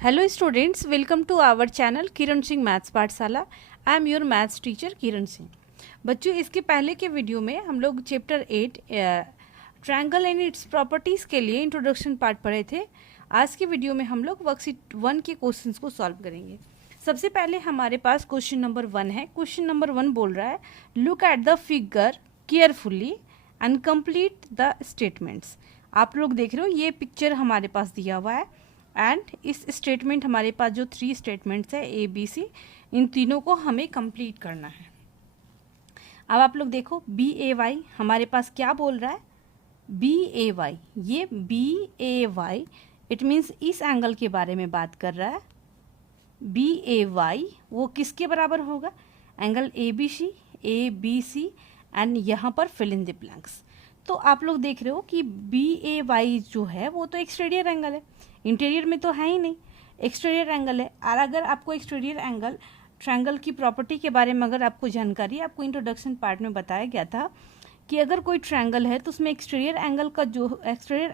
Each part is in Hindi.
Hello students, welcome to our channel Kiran Singh maths पाठशाला। I am your maths teacher Kiran Singh. बच्चों, इसके पहले के वीडियो में हम लोग chapter 8 triangle and its properties के लिए इंट्रोडक्शन पार्ट पढ़े थे। आज के वीडियो में हम लोग वर्कशीट 1 के क्वेश्चंस को सॉल्व करेंगे। सबसे पहले हमारे पास क्वेश्चन नंबर 1 है। क्वेश्चन नंबर 1 बोल रहा है, look at the figure carefully and complete the statements. आप लोग देख रहे हो, ये पिक्चर हमारे पास दिया हुआ है एंड इस स्टेटमेंट हमारे पास जो 3 स्टेटमेंट्स है ए बी सी, इन तीनों को हमें कंप्लीट करना है। अब आप लोग देखो, बी ए वाई हमारे पास क्या बोल रहा है, बी ए वाई। ये B A Y it means इस एंगल के बारे में बात कर रहा है। बी ए वाई वो किसके बराबर होगा, angle A B C and यहाँ पर फिल इन द ब्लैंक्स। तो आप लोग देख रहे हो कि बी ए वाई जो है वो तो एक्सटीरियर एंगल है, इंटीरियर में तो है ही नहीं, एक्सटीरियर एंगल है। और अगर आपको एक्सटीरियर एंगल ट्रायंगल की प्रॉपर्टी के बारे में अगर आपको जानकारी, आपको इंट्रोडक्शन पार्ट में बताया गया था कि अगर कोई ट्रायंगल है तो उसमें एक्सटीरियर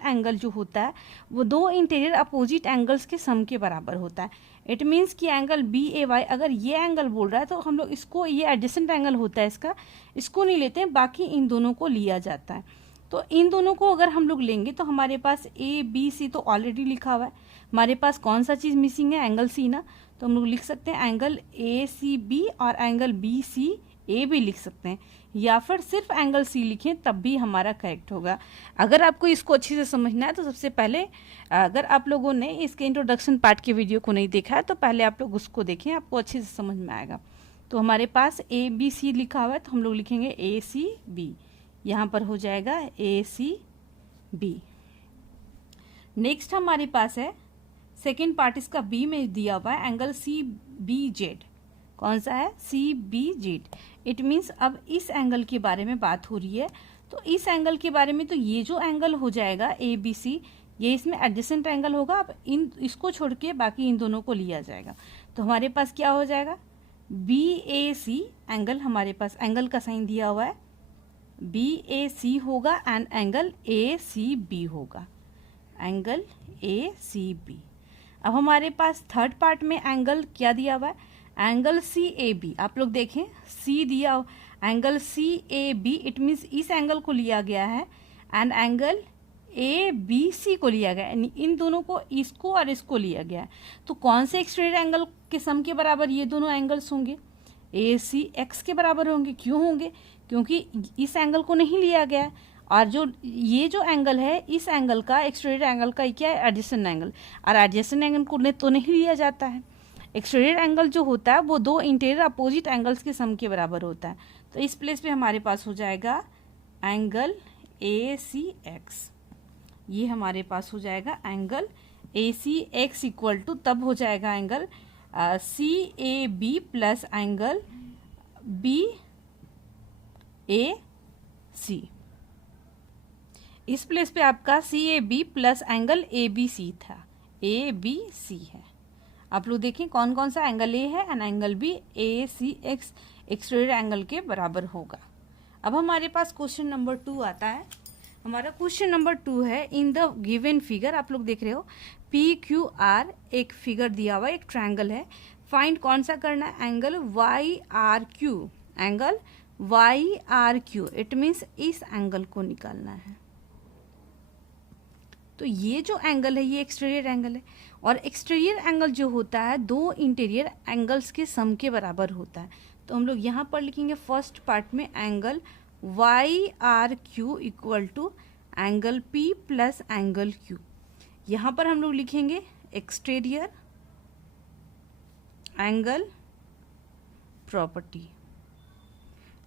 एंगल जो होता है वो दो इंटीरियर अपोजिट एंगल्स के सम के बराबर होता है। इट मीन्स कि एंगल बी ए वाई अगर ये एंगल बोल रहा है तो हम लोग इसको, ये एडजेसेंट एंगल होता है इसको नहीं लेते हैं, बाकी इन दोनों को लिया जाता है। तो इन दोनों को अगर हम लोग लेंगे तो हमारे पास ए बी सी तो ऑलरेडी लिखा हुआ है, हमारे पास कौन सा चीज़ मिसिंग है, एंगल सी ना। तो हम लोग लिख सकते हैं एंगल ए सी बी और एंगल बी सी ए भी लिख सकते हैं, या फिर सिर्फ एंगल सी लिखें तब भी हमारा करेक्ट होगा। अगर आपको इसको अच्छे से समझना है तो सबसे पहले, अगर आप लोगों ने इसके इंट्रोडक्शन पार्ट के वीडियो को नहीं देखा है तो पहले आप लोग उसको देखें, आपको अच्छे से समझ में आएगा। तो हमारे पास ए बी सी लिखा हुआ है तो हम लोग लिखेंगे ए सी बी, यहाँ पर हो जाएगा ए सी बी। नेक्स्ट हमारे पास है सेकेंड पार्ट, इसका बी में दिया हुआ है एंगल सी बी जेड। कौन सा है, C B Z. It means अब इस एंगल के बारे में बात हो रही है, तो इस एंगल के बारे में तो ये जो एंगल हो जाएगा ए बी सी, ये इसमें एडजेसेंट एंगल होगा। अब इसको छोड़ के बाकी इन दोनों को लिया जाएगा तो हमारे पास क्या हो जाएगा, बी ए सी एंगल, हमारे पास एंगल का साइन दिया हुआ है बी ए सी होगा and angle A C B होगा, एंगल ए सी बी। अब हमारे पास थर्ड पार्ट में एंगल क्या दिया हुआ है, एंगल सी ए बी। आप लोग देखें, सी दिया, angle C A B it means इस एंगल को लिया गया है and angle A B C को लिया गया है, इन दोनों को, इसको और इसको लिया गया है। तो कौन से एक्सटीरियर एंगल के सम के बराबर ये दोनों एंगल्स होंगे, ए सी एक्स के बराबर होंगे। क्यों होंगे, क्योंकि इस एंगल को नहीं लिया गया और जो ये जो एंगल है इस एंगल का, एक्सटीरियर एंगल का क्या है, एडजेसेंट एंगल, और एडजेसेंट एंगल को तो नहीं लिया जाता है। एक्सटीरियर एंगल जो होता है वो दो इंटीरियर अपोजिट एंगल्स के सम के बराबर होता है। तो इस प्लेस पे हमारे पास हो जाएगा एंगल ए सी एक्स, ये हमारे पास हो जाएगा angle A C x equal to, तब हो जाएगा एंगल सी ए बी प्लस एंगल बी ए सी। इस प्लेस पे आपका c A b plus angle A B c था, ए बी सी है। आप लोग देखें कौन कौन सा एंगल ए है and angle B, A C X exterior angle के बराबर होगा। अब हमारे पास क्वेश्चन नंबर 2 आता है। हमारा क्वेश्चन नंबर 2 है, इन द गिवन फिगर, आप लोग देख रहे हो पी क्यू आर एक फिगर दिया हुआ, एक ट्रायंगल है। फाइंड कौन सा करना है, angle Y are Q, angle Y are Q. It means इस एंगल को निकालना है। तो ये जो एंगल है ये एक्सटीरियर एंगल है, और एक्सटीरियर एंगल जो होता है दो इंटीरियर एंगल्स के सम के बराबर होता है। तो हम लोग यहाँ पर लिखेंगे फर्स्ट पार्ट में angle Y are Q equal to angle P plus angle Q. यहाँ पर हम लोग लिखेंगे एक्सटीरियर एंगल प्रॉपर्टी।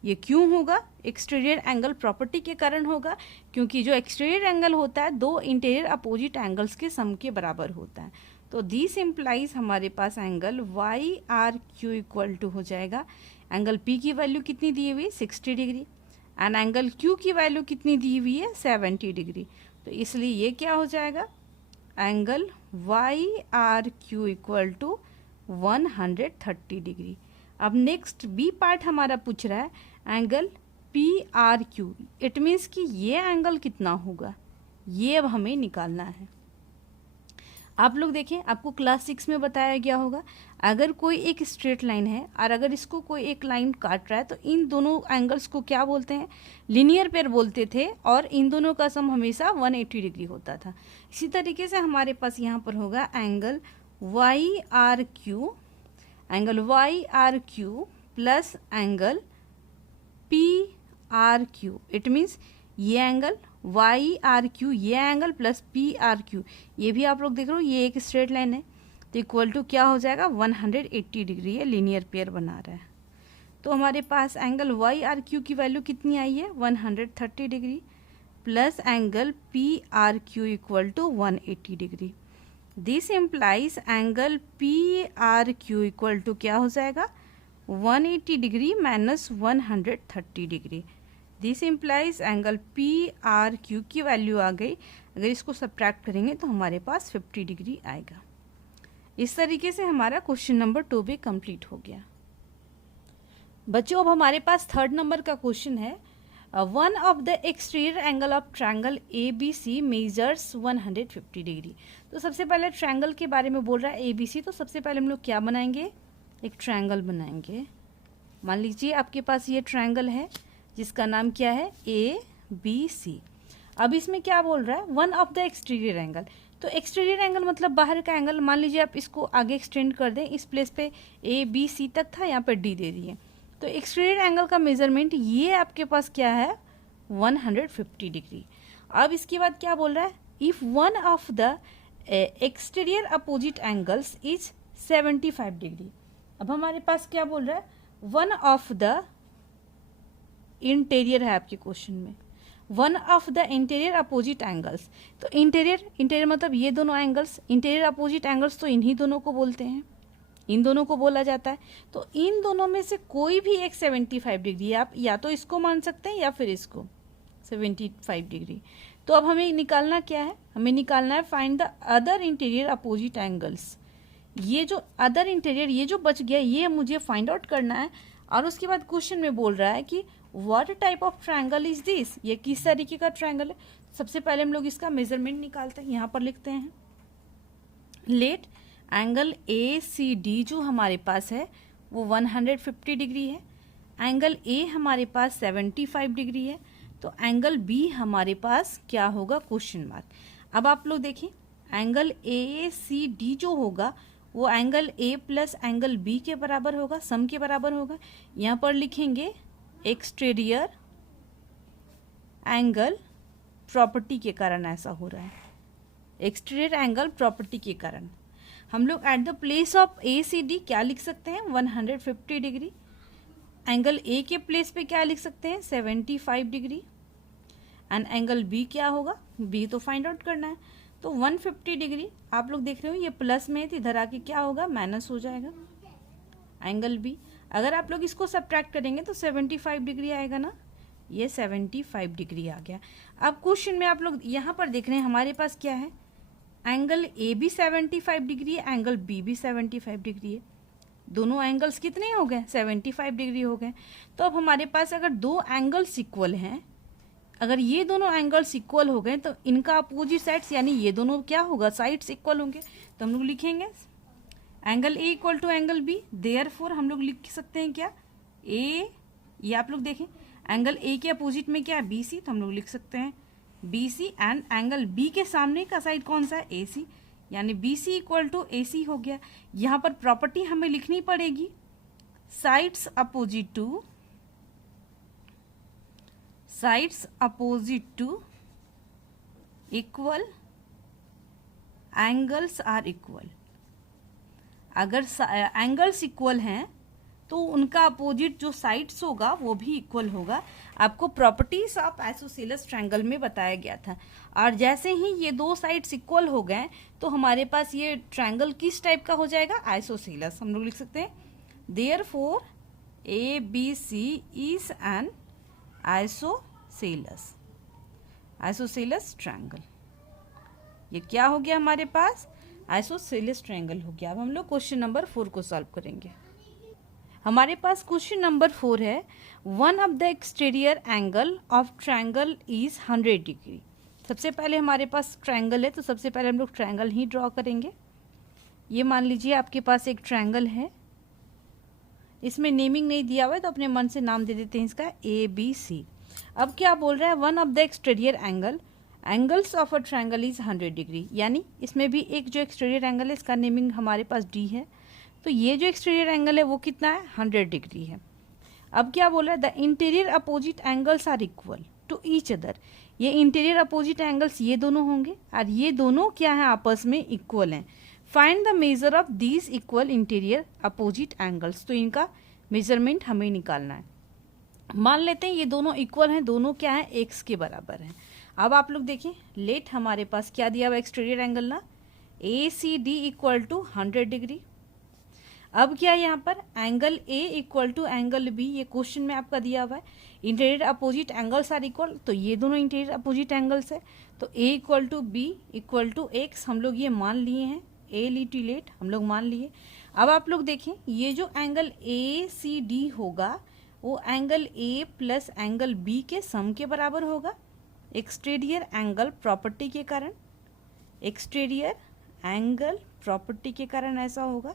ये क्यों होगा, एक्सटीरियर एंगल प्रॉपर्टी के कारण होगा, क्योंकि जो एक्सटीरियर एंगल होता है दो इंटीरियर अपोजिट एंगल्स के सम के बराबर होता है। तो दिस इम्प्लाइज हमारे पास angle Y are Q equal to हो जाएगा, एंगल पी की वैल्यू कितनी दी हुई है 60 डिग्री एंड एंगल क्यू की वैल्यू कितनी दी हुई है 70 डिग्री। तो इसलिए ये क्या हो जाएगा, angle Y are Q equal to 130 degree. अब नेक्स्ट बी पार्ट हमारा पूछ रहा है angle P R Q. It means कि ये एंगल कितना होगा, ये अब हमें निकालना है। आप लोग देखें, आपको क्लास 6 में बताया गया होगा, अगर कोई एक स्ट्रेट लाइन है और अगर इसको कोई एक लाइन काट रहा है तो इन दोनों एंगल्स को क्या बोलते हैं, लीनियर पेयर बोलते थे, और इन दोनों का सम हमेशा 180 डिग्री होता था। इसी तरीके से हमारे पास यहाँ पर होगा angle Y are Q plus angle P R Q. It means ये एंगल वाई आर क्यू, ये angle plus P R Q, ये भी आप लोग देख रहे हो, ये एक स्ट्रेट लाइन है, तो इक्वल टू क्या हो जाएगा 180 डिग्री, ये लीनियर पेयर बना रहा है। तो हमारे पास एंगल वाई आर क्यू की वैल्यू कितनी आई है 130 degree plus angle P R Q equal to 180 degree. This implies angle P R Q equal to क्या हो जाएगा 180 degree minus 130 degree. This implies angle P R Q की वैल्यू आ गई, अगर इसको सब्ट्रैक्ट करेंगे तो हमारे पास 50 डिग्री आएगा। इस तरीके से हमारा क्वेश्चन नंबर 2 भी कंप्लीट हो गया। बच्चों अब हमारे पास थर्ड नंबर का क्वेश्चन है, one of the exterior angle of triangle A B C measures 150 degree. तो सबसे पहले ट्रायंगल के बारे में बोल रहा है ए बी सी, तो सबसे पहले हम लोग क्या बनाएंगे, एक ट्रायंगल बनाएंगे। मान लीजिए आपके पास ये ट्रायंगल है जिसका नाम क्या है ए बी सी। अब इसमें क्या बोल रहा है, one of the exterior angle, तो एक्सटीरियर एंगल मतलब बाहर का एंगल। मान लीजिए आप इसको आगे एक्सटेंड कर दें, इस प्लेस पे ए बी सी तक था, यहाँ पर डी दे दिए, तो एक्सटीरियर एंगल का मेजरमेंट ये आपके पास क्या है 150 डिग्री। अब इसके बाद क्या बोल रहा है, if one of the exterior opposite angles is 75 degree. अब हमारे पास क्या बोल रहा है, वन ऑफ द इंटीरियर है आपके क्वेश्चन में, one of the interior opposite angles. तो इंटीरियर मतलब ये दोनों एंगल्स, इंटीरियर अपोजिट एंगल्स तो इन्हीं दोनों को बोलते हैं, इन दोनों को बोला जाता है। तो इन दोनों में से कोई भी एक 75 डिग्री, आप या तो इसको मान सकते हैं या फिर इसको 75 डिग्री। तो अब हमें निकालना क्या है, हमें निकालना है find the other interior opposite angles. ये जो अदर इंटीरियर, ये जो बच गया, ये मुझे फाइंड आउट करना है। और उसके बाद क्वेश्चन में बोल रहा है कि what type of triangle is this, ये किस तरीके का ट्रायंगल है। सबसे पहले हम लोग इसका मेजरमेंट निकालते हैं, यहाँ पर लिखते हैं लेट एंगल ए सी डी जो हमारे पास है वो 150 डिग्री है, एंगल ए हमारे पास 75 डिग्री है, तो एंगल बी हमारे पास क्या होगा क्वेश्चन मार्क। अब आप लोग देखिए, एंगल ए सी डी जो होगा वो angle A plus angle B के बराबर होगा, सम के बराबर होगा। यहाँ पर लिखेंगे एक्सटीरियर एंगल प्रॉपर्टी के कारण ऐसा हो रहा है, एक्सटीरियर एंगल प्रॉपर्टी के कारण। हम लोग at the place of A C D क्या लिख सकते हैं 150 डिग्री, एंगल ए के प्लेस पे क्या लिख सकते हैं 75 डिग्री, एंड एंगल बी क्या होगा, बी तो फाइंड आउट करना है। तो 150 डिग्री आप लोग देख रहे हो ये प्लस में है, तो इधर आके क्या होगा माइनस हो जाएगा एंगल बी। अगर आप लोग इसको सब्ट्रैक्ट करेंगे तो 75 डिग्री आएगा ना, ये 75 डिग्री आ गया। अब क्वेश्चन में आप लोग यहाँ पर देख रहे हैं हमारे पास क्या है, एंगल ए भी 75 डिग्री है, एंगल बी भी 75 डिग्री है, दोनों एंगल्स कितने हो गए 75 डिग्री हो गए। तो अब हमारे पास अगर दो एंगल्स इक्वल हैं, अगर ये दोनों एंगल्स इक्वल हो गए तो इनका अपोजिट साइड्स यानी ये दोनों क्या होगा साइड्स इक्वल होंगे, तो हम लोग लिखेंगे angle A equal to angle B. Therefore हम लोग लिख सकते हैं क्या ए, ये आप लोग देखें एंगल ए के अपोजिट में क्या है बी सी, तो हम लोग लिख सकते हैं B C, and angle B के सामने का साइड कौन सा है ए सी, यानी B C equal to A C हो गया। यहाँ पर प्रॉपर्टी हमें लिखनी पड़ेगी sides opposite to equal angles are equal. अगर एंगल्स इक्वल हैं तो उनका अपोजिट जो साइड्स होगा वो भी इक्वल होगा। आपको प्रॉपर्टीज ऑफ आइसोसेलेस ट्रायंगल में बताया गया था। और जैसे ही ये दो साइड्स इक्वल हो गए तो हमारे पास ये ट्रायंगल किस टाइप का हो जाएगा आइसोसेलेस। हम लोग लिख सकते हैं therefore A B C is an isosceles triangle. ये क्या हो गया हमारे पास आइसोसेलेस ट्रायंगल हो गया। अब हम लोग क्वेश्चन नंबर 4 को सॉल्व करेंगे। हमारे पास क्वेश्चन नंबर 4 है one of the exterior angle of triangle is 100 degree. सबसे पहले हमारे पास ट्रायंगल है, तो सबसे पहले हम लोग ट्रायंगल ही ड्रॉ करेंगे। ये मान लीजिए आपके पास एक ट्रायंगल है, इसमें नेमिंग नहीं दिया हुआ है तो अपने मन से नाम दे देते हैं इसका ABC। अब क्या बोल रहा है, one of the exterior angles of a triangle is 100 degree, यानी इसमें भी एक जो एक्सटीरियर एंगल है इसका नेमिंग हमारे पास D है, तो ये जो एक्सटीरियर एंगल है वो कितना है, 100 डिग्री है। अब क्या बोल रहा है, the interior opposite angles are equal to each other, ये इंटीरियर अपोजिट एंगल्स ये दोनों होंगे और ये दोनों क्या है, आपस में इक्वल हैं। Find the measure of these equal interior opposite angles, तो इनका मेजरमेंट हमें निकालना है। मान लेते हैं ये दोनों इक्वल हैं, दोनों क्या है, x के बराबर हैं। अब आप लोग देखें, लेट हमारे पास क्या दिया हुआ एक्सटीरियर एंगल ना, ACD इक्वल टू 100 डिग्री। अब क्या है यहाँ पर, angle A equal to angle B, ये क्वेश्चन में आपका दिया हुआ है। Interior opposite angles are equal, तो ये दोनों इंटीरियर अपोजिट एंगल्स है, तो A equal to B equal to x हम लोग ये मान लिए हैं, A लिटिलेट हम लोग मान लिए। अब आप लोग देखें, ये जो एंगल ACD होगा वो angle A plus angle B के सम के बराबर होगा, एक्सटीरियर एंगल प्रॉपर्टी के कारण, एक्सटीरियर एंगल प्रॉपर्टी के कारण ऐसा होगा।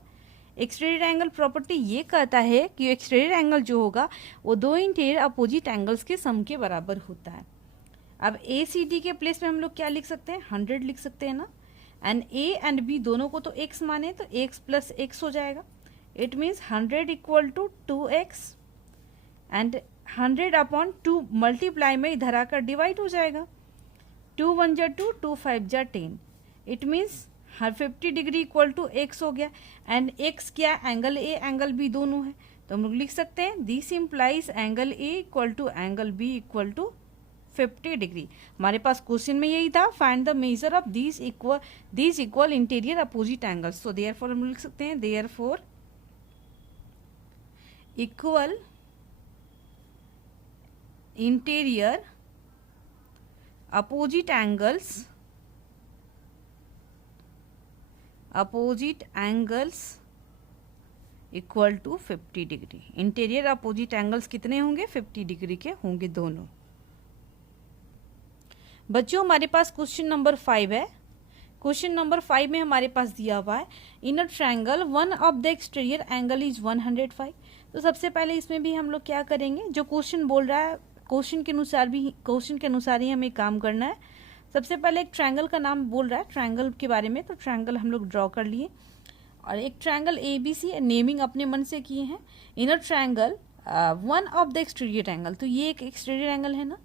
एक्सटीरियर एंगल प्रॉपर्टी ये कहता है कि एक्सटीरियर एंगल जो होगा वो दो इंटीरियर अपोजिट एंगल्स के सम के बराबर होता है। अब ACD के प्लेस में हम लोग क्या लिख सकते हैं, 100 लिख सकते हैं ना, एंड A एंड B दोनों को तो x माने तो x प्लस x हो जाएगा। It means 100 equal to 2x and 100 upon 2 multiply में इधर आकर डिवाइड हो जाएगा। 2 1 जा 2, 2 5 जा 10, it means 50 degree equal to x हो गया। एंड x क्या, एंगल A एंगल B दोनों है, तो हम लोग लिख सकते हैं this implies angle A equal to angle B equal to 50 degree. हमारे पास क्वेश्चन में यही था, find the measure of these equal interior opposite angles, तो देयरफॉर हम लिख सकते हैं therefore equal interior opposite angles equal to 50 degree. Interior opposite angles कितने होंगे, 50 डिग्री के होंगे दोनों। बच्चों हमारे पास क्वेश्चन नंबर 5 है। क्वेश्चन नंबर 5 में हमारे पास दिया हुआ है, in a triangle one of the exterior angle is 105। तो सबसे पहले इसमें भी हम लोग क्या करेंगे, जो क्वेश्चन बोल रहा है क्वेश्चन के अनुसार ही हमें काम करना है। सबसे पहले एक ट्रायंगल का नाम बोल रहा है, ट्रायंगल के बारे में, तो ट्रायंगल हम लोग ड्रॉ कर लिए और एक ट्रायंगल ABC नेमिंग अपने मन से किए हैं। In a triangle one of the exterior angle, तो ये एक एक्सटीरियर एंगल है ना,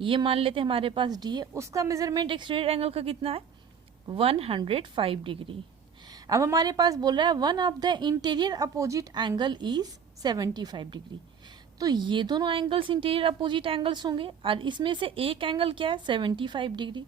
ये मान लेते हैं हमारे पास D है, उसका मेजरमेंट एक्सटीरियर एंगल का कितना है, 105 डिग्री। अब हमारे पास बोल रहा है one of the interior opposite angle is 75 degree, तो ये दोनों एंगल्स इंटीरियर अपोजिट एंगल्स होंगे और इसमें से एक एंगल क्या है, 75 डिग्री।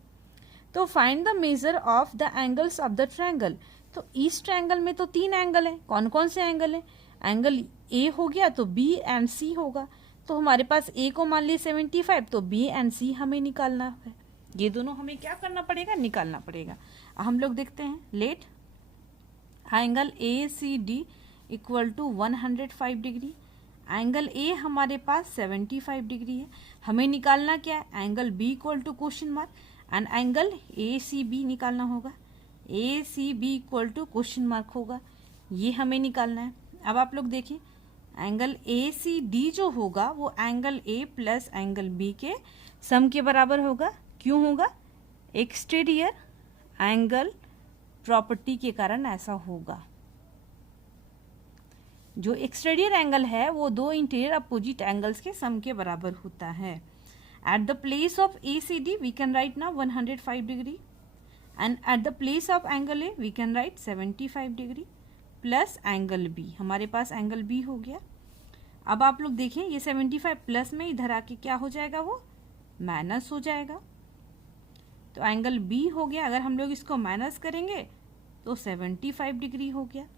तो find the measure of the angles of the triangle, तो इस ट्रायंगल में तो 3 एंगल हैं, कौन कौन से एंगल हैं, एंगल A हो गया तो B एंड C होगा, तो हमारे पास A को मान ली 75, तो B एंड C हमें निकालना है, ये दोनों हमें क्या करना पड़ेगा, निकालना पड़ेगा। हम लोग देखते हैं, let angle ACD equal to 105 degree, angle A हमारे पास 75 डिग्री है, हमें निकालना क्या है, angle B equal to question mark and angle ACB निकालना होगा, ACB equal to question mark होगा, ये हमें निकालना है। अब आप लोग देखिए, एंगल ACD जो होगा वो angle A plus angle B के सम के बराबर होगा, क्यों होगा, एक्सटीरियर एंगल प्रॉपर्टी के कारण ऐसा होगा। जो एक्सटीरियर एंगल है वो दो इंटीरियर अपोजिट एंगल्स के सम के बराबर होता है। At the place of ACD we can write ना 105 degree and at the place of angle A we can write 75 degree plus angle B, हमारे पास एंगल B हो गया। अब आप लोग देखें, ये 75 प्लस में इधर आके क्या हो जाएगा, वो माइनस हो जाएगा, तो एंगल B हो गया। अगर हम लोग इसको माइनस करेंगे तो 75 डिग्री हो गया।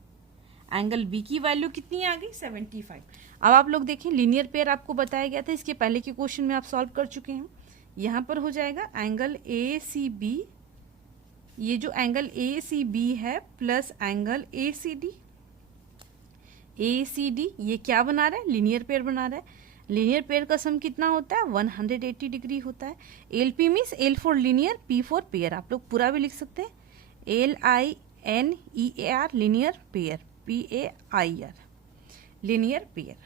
एंगल B की वैल्यू कितनी आ गई, 75। अब आप लोग देखें, लीनियर पेयर आपको बताया गया था, इसके पहले के क्वेश्चन में आप सॉल्व कर चुके हैं। यहाँ पर हो जाएगा एंगल ACB, ये जो एंगल ACB है प्लस एंगल ACD ये क्या बना रहा है, लीनियर पेयर बना रहा है। लीनियर पेयर का सम कितना होता है 180 डिग्री होता है। LP means L for linear, P for pair, आप लोग पूरा भी लिख सकते हैं LINEAR linear pair, PAIR linear pair.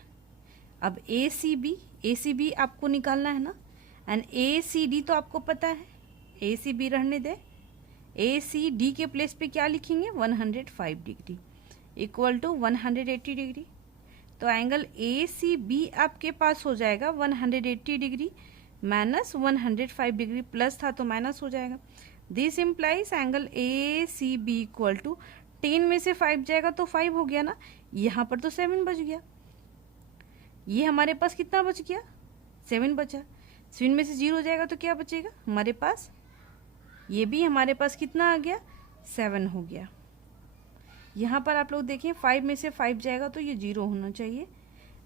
अब ACB आपको निकालना है ना, एंड ACD तो आपको पता है, ACB रहने दे, ACD के प्लेस पे क्या लिखेंगे 105 डिग्री इक्वल टू 180 डिग्री। तो एंगल ACB आपके पास हो जाएगा 180 डिग्री माइनस 105 डिग्री, प्लस था तो माइनस हो जाएगा। This implies angle ACB equal to 10 में से 5 जाएगा तो 5 हो गया ना, यहाँ पर तो 7 बच गया। ये हमारे पास कितना बच गया 7 बचा। 7 में से 0 जाएगा तो क्या बचेगा हमारे पास, ये भी हमारे पास कितना आ गया 7 हो गया। यहाँ पर आप लोग देखें 5 में से 5 जाएगा तो ये 0 होना चाहिए,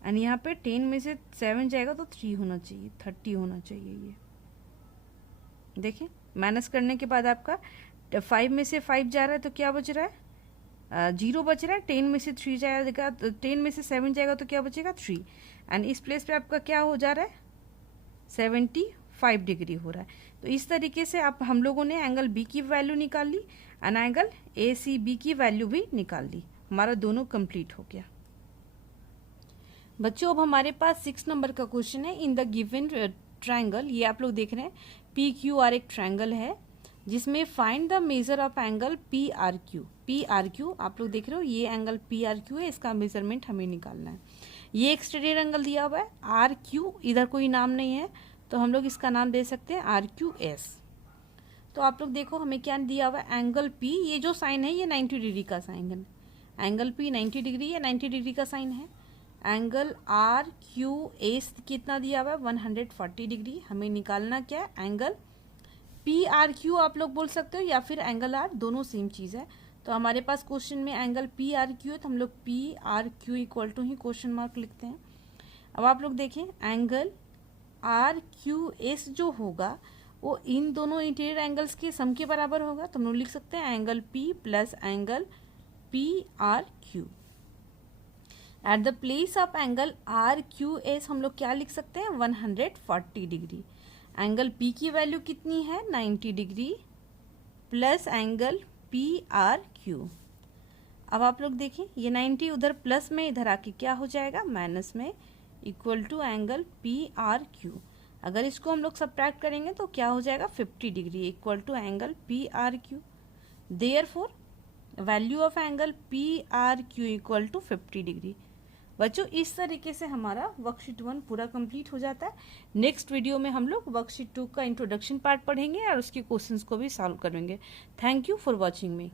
एंड यहाँ पे 10 में से 7 जाएगा तो 3 होना चाहिए, 30 होना चाहिए। ये देखें माइनस करने के बाद आपका 5 में से 5 जा रहा है तो क्या बच रहा है 0 बच रहा है। 10 में से 3 जाएगा, 10 में से 7 जाएगा तो क्या बचेगा 3, एंड इस प्लेस पे आपका क्या हो जा रहा है 75 डिग्री हो रहा है। तो इस तरीके से आप हम लोगों ने एंगल बी की वैल्यू निकाल ली एंड एंगल ACB की वैल्यू भी निकाल ली, हमारा दोनों कंप्लीट हो गया। बच्चों अब हमारे पास 6 नंबर का क्वेश्चन है। इन द गिवन ट्रायंगल, ये आप लोग देख रहे हैं PQR एक ट्रायंगल है जिसमें find the measure of angle PRQ आप लोग देख रहे हो, ये एंगल PRQ है, इसका मेजरमेंट हमें निकालना है। ये एक्सटीरियर एंगल दिया हुआ है RQ, इधर कोई नाम नहीं है तो हम लोग इसका नाम दे सकते हैं RQS। तो आप लोग देखो हमें क्या दिया हुआ है एंगल P, ये जो साइन है ये 90 डिग्री का साइन है, एंगल P 90 डिग्री है, 90 डिग्री का साइन है। एंगल RQS कितना दिया हुआ है 140 डिग्री, हमें निकालना क्या है एंगल PRQ आप लोग बोल सकते हो या फिर एंगल R, दोनों सेम चीज़ है। तो हमारे पास क्वेश्चन में एंगल PRQ है तो हम लोग PRQ इक्वल टू ही क्वेश्चन मार्क लिखते हैं। अब आप लोग देखें एंगल RQS जो होगा वो इन दोनों इंटीरियर एंगल्स के सम के बराबर होगा, तो हम लोग लिख सकते हैं angle P plus angle PRQ। Eight the place of angle RQS हम लोग क्या लिख सकते हैं 140 डिग्री। एंगल P की वैल्यू कितनी है 90 डिग्री प्लस एंगल PRQ। अब आप लोग देखें ये 90 उधर प्लस में, इधर आके क्या हो जाएगा माइनस में, इक्वल टू एंगल PRQ। अगर इसको हम लोग सब्ट्रैक्ट करेंगे तो क्या हो जाएगा 50 degree equal to angle PRQ। Therefore value of angle PRQ equal to 50 degree. बच्चों इस तरीके से हमारा वर्कशीट 1 पूरा कंप्लीट हो जाता है। नेक्स्ट वीडियो में हम लोग वर्कशीट 2 का इंट्रोडक्शन पार्ट पढ़ेंगे और उसके क्वेश्चंस को भी सॉल्व करेंगे। Thank you for watching me.